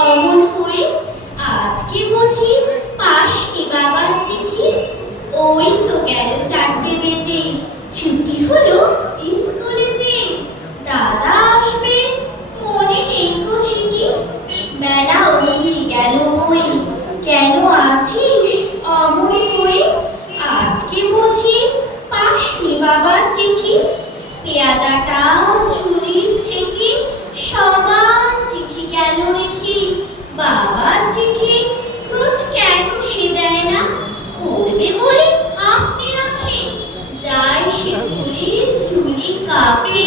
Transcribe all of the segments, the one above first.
অমন হয়ে আজকে বুঝি পাসনি বাবার চিঠি। ওই তো গেল 4টে বেজে, ছুটি হলো স্কুলে যে। দাদা আসবে মনে নেই তো সিটি। বেলা অমনি গেল বই, কেন আছিস অমন হয়ে? আজকে বুঝি পাসনি বাবার চিঠি। পেয়াদাটা ঝুলির থেকে সবার চিঠি গেল রেখে। বাবার চিঠি রোজ কেন সে দেয় না? পড়বে বলে আঁকতে রাখে, যায় সে ঝুলির ঝুলি কাকে।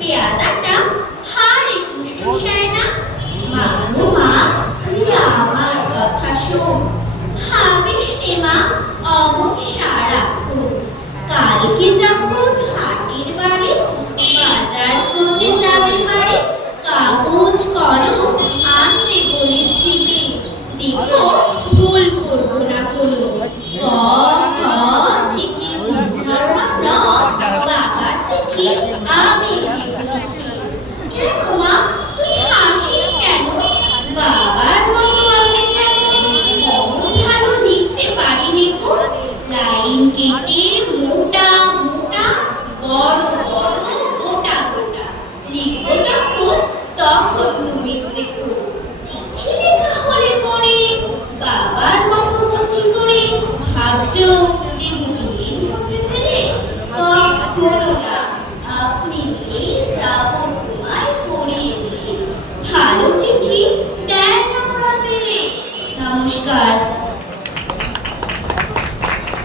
পেয়াদাটা হাড়ে তুষ্ট সেয় না। মা গো মা, তুই আমার কথা শোন, ভাবিস নে মা অমন সারাক্ষণ। কালকে যখন হাটের বাড়ি বাজার করতে যাবে পারে, কাগজ কলম আনতে বলেছি কে। দেখো ভুল করব না কোনো, ক খ থেকে ন, বাবার চিঠি আমি দেব লিখে। কেন মা তুই হাসিস কেন? বাবার মতো আমি যেন অমন ভালো লিখতে পারিনি গো। লাইন কেটে মোটা মোটা, বড় বড় গোটা গোটা লিখবো যখন তখন তুমি দেখো। চিঠি লেখা হলে পরে বাবার মতো বুদ্ধি করে ভাবছো দেবু চুরির মধ্যে ফেলে? কখনো না, আপনি নিয়ে যাবো তোমায় পড়িয়ে দিয়ে। ভালো চিঠি দেন আমরা পেলে। নমস্কার।